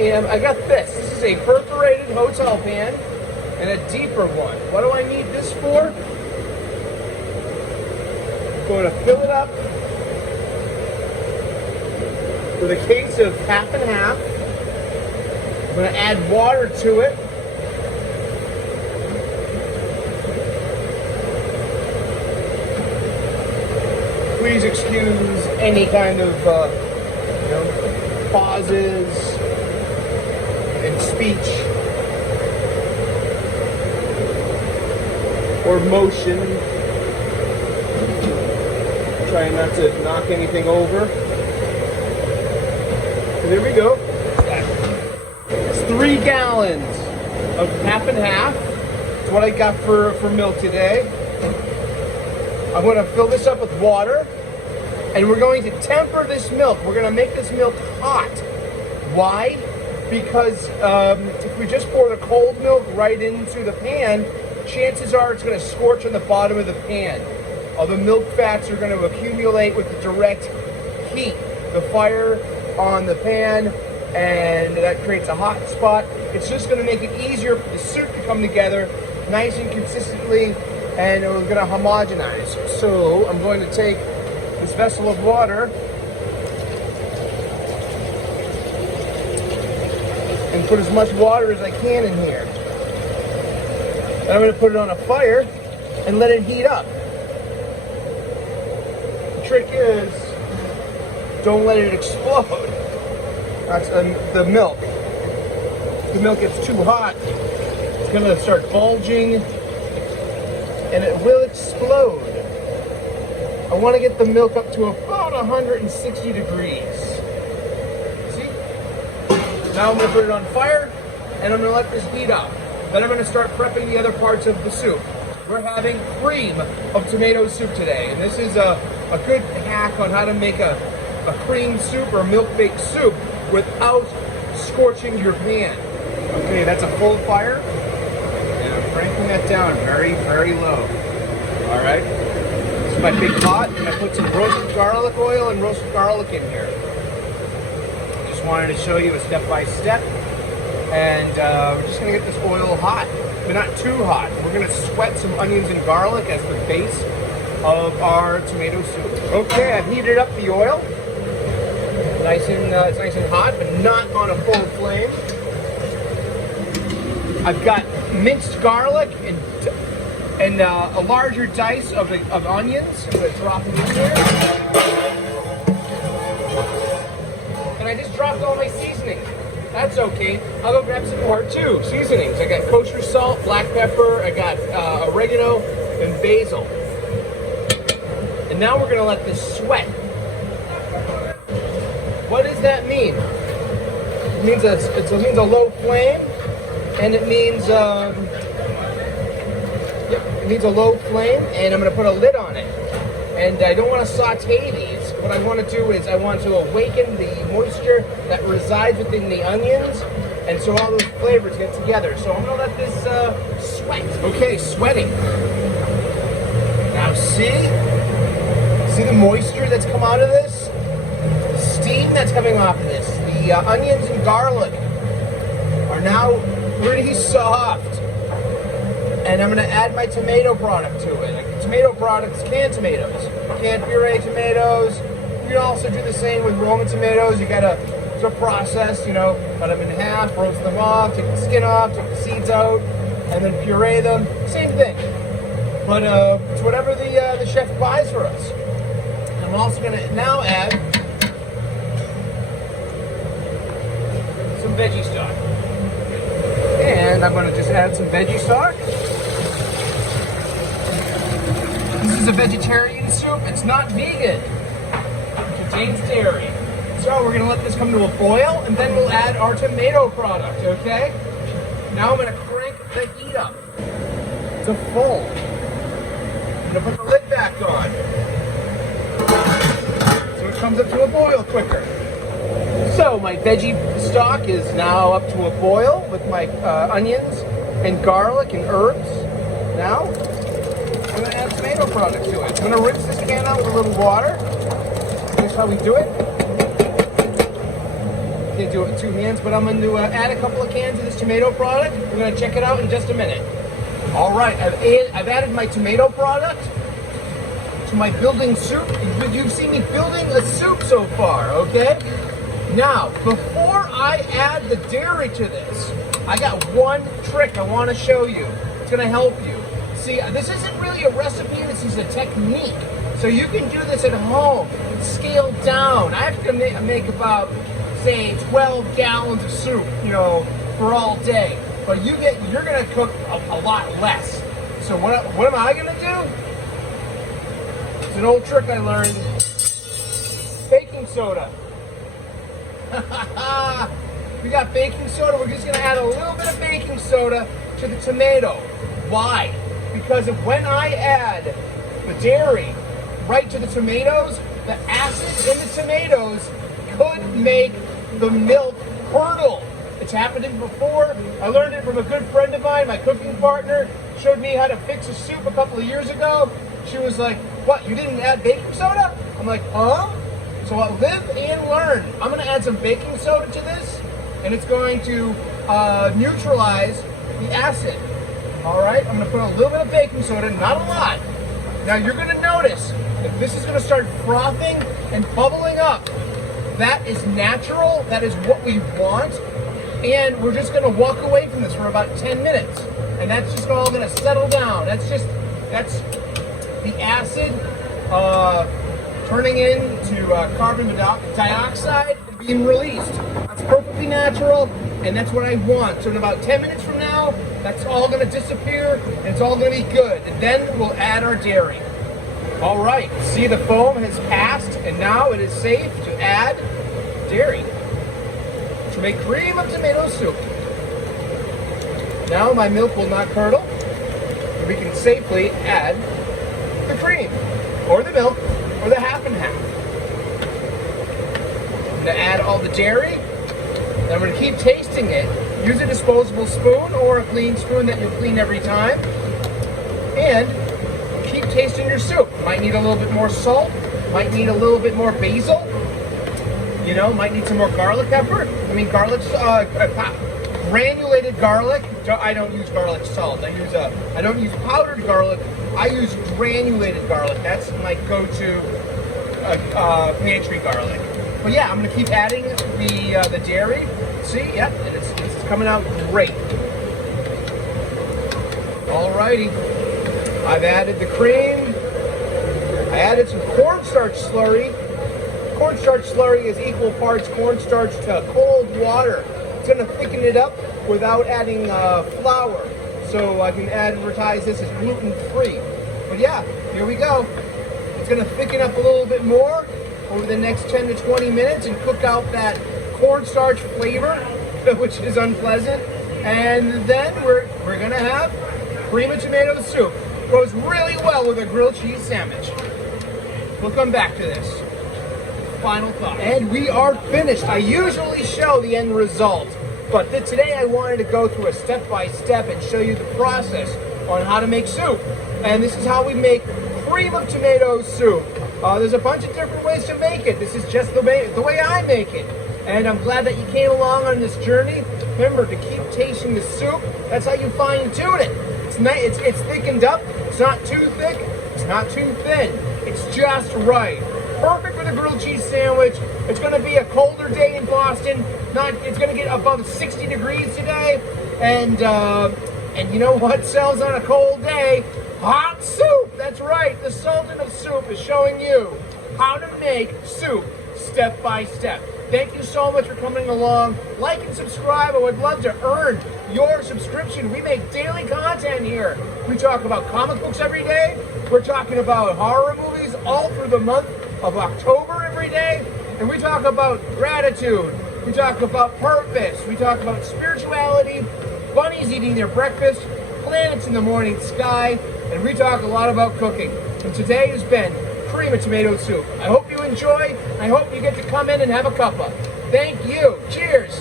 I got this. This is a perforated hotel pan and a deeper one. What do I need this for? I'm going to fill it up with a case of half and half. I'm going to add water to it. Please excuse any kind of pauses in speech or motion. Trying not to knock anything over. There we go. It's 3 gallons of half and half. That's what I got for milk today. I'm going to fill this up with water, and we're going to temper this milk. We're going to make this milk hot. Why? Because if we just pour the cold milk right into the pan, chances are it's going to scorch on the bottom of the pan. All the milk fats are going to accumulate with the direct heat, the fire on the pan, and that creates a hot spot. It's just going to make it easier for the soup to come together nice and consistently, and we're going to homogenize. So I'm going to take this vessel of water and put as much water as I can in here. Then I'm going to put it on a fire and let it heat up. The trick is, don't let it explode. That's the milk. If the milk gets too hot, it's going to start bulging and it will explode. I want to get the milk up to about 160 degrees. See? Now I'm going to put it on fire and I'm going to let this heat up. Then I'm going to start prepping the other parts of the soup. We're having cream of tomato soup today, and this is a good hack on how to make a cream soup or milk-baked soup without scorching your pan. Okay, that's a full fire, and I'm cranking that down very, very low. All right, this is my big pot, and I put some roasted garlic oil and roasted garlic in here. Just wanted to show you a step-by-step, and we're just gonna get this oil hot, but not too hot. We're gonna sweat some onions and garlic as the base of our tomato soup. Okay, I've heated up the oil. It's nice and hot, but not on a full flame. I've got minced garlic and a larger dice of onions. I'm going to drop them in there. And I just dropped all my seasonings. That's okay. I'll go grab some more too. Seasonings. I got kosher salt, black pepper. I got oregano and basil. And now we're going to let this sweat. What does that mean? It means a low flame, and it means it means a low flame, and I'm going to put a lid on it. And I don't want to saute these. What I want to do is I want to awaken the moisture that resides within the onions, and so all those flavors get together. So I'm going to let this sweat. Okay, sweating. Now see the moisture that's come out of this? Steam that's coming off of this. The onions and garlic are now pretty soft. And I'm going to add my tomato product to it. Like, tomato products, canned tomatoes. Canned puree tomatoes. You can also do the same with Roma tomatoes. You got to process, cut them in half, roast them off, take the skin off, take the seeds out, and then puree them. Same thing. But it's whatever the chef buys for us. And I'm also going to now add some veggie stock. And I'm going to just add some veggie stock. This is a vegetarian soup. It's not vegan. It contains dairy. So we're going to let this come to a boil, and then we'll add our tomato product, okay? Now I'm going to crank the heat up to full. I'm going to put the lid back on, so it comes up to a boil quicker. So my veggie stock is now up to a boil with my onions and garlic and herbs. Now I'm going to add tomato product to it. I'm going to rinse this can out with a little water. Here's how we do it. You can't do do it with 2 hands, but I'm going to add a couple of cans of this tomato product. We're going to check it out in just a minute. All right, I've added my tomato product to my building soup. You've seen me building a soup so far, okay? Now, before I add the dairy to this, I got one trick I want to show you. It's going to help you. See, this isn't really a recipe, this is a technique. So you can do this at home, scale down. I have to make about, say, 12 gallons of soup, you know, for all day. But you're gonna cook a lot less. So what am I gonna do? It's an old trick I learned. Baking soda. We got baking soda. We're just gonna add a little bit of baking soda to the tomato. Why? Because when I add the dairy right to the tomatoes, the acid in the tomatoes could make the milk curdle. It's happened to me before. I learned it from a good friend of mine, my cooking partner, showed me how to fix a soup a couple of years ago. She was like, what, you didn't add baking soda? I'm like, huh? So I live and learn. I'm gonna add some baking soda to this, and it's going to neutralize the acid. All right, I'm gonna put a little bit of baking soda, not a lot. Now you're gonna notice that this is gonna start frothing and bubbling up. That is natural, that is what we want. And we're just gonna walk away from this for about 10 minutes. And that's just all gonna settle down. That's the acid turning into carbon dioxide and being released. That's perfectly natural, and that's what I want. So in about 10 minutes from now, that's all gonna disappear, and it's all gonna be good. And then we'll add our dairy. All right, see, the foam has passed, and now it is safe to add dairy to make cream of tomato soup. Now my milk will not curdle. We can safely add the cream, or the milk, or the half and half. I'm gonna add all the dairy, and I'm gonna keep tasting it. Use a disposable spoon or a clean spoon that you'll clean every time. And keep tasting your soup. Might need a little bit more salt, might need a little bit more basil, you know, might need some more garlic pepper. I mean, granulated garlic. I don't use garlic salt. I don't use powdered garlic. I use granulated garlic. That's my go-to pantry garlic. But yeah, I'm gonna keep adding the dairy. See, yep, it's coming out great. Alrighty, I've added the cream. I added some cornstarch slurry. Cornstarch slurry is equal parts cornstarch to cold water. It's gonna thicken it up without adding flour. So I can advertise this as gluten-free. But yeah, here we go. It's gonna thicken up a little bit more over the next 10 to 20 minutes and cook out that cornstarch flavor, which is unpleasant. And then we're gonna have cream of tomato soup. Goes really well with a grilled cheese sandwich. We'll come back to this. Final thought. And we are finished. I usually show the end result, but today I wanted to go through a step-by-step and show you the process on how to make soup. And this is how we make cream of tomato soup. There's a bunch of different ways to make it. This is just the way I make it. And I'm glad that you came along on this journey. Remember to keep tasting the soup. That's how you fine-tune it. It's thickened up. It's not too thick. It's not too thin. It's just right. Perfect for the grilled cheese sandwich. It's going to be a colder day in Boston. It's going to get above 60 degrees today. And you know what sells on a cold day? Hot soup. That's right. The Sultan of Soup is showing you how to make soup step by step. Thank you so much for coming along. Like and subscribe. I would love to earn your subscription. We make daily content here. We talk about comic books every day. We're talking about horror movies all through the month of October every day. And we talk about gratitude. We talk about purpose. We talk about spirituality, bunnies eating their breakfast, planets in the morning sky, and we talk a lot about cooking. And today has been cream of tomato soup. I hope you enjoy. I hope you get to come in and have a cuppa. Thank you. Cheers.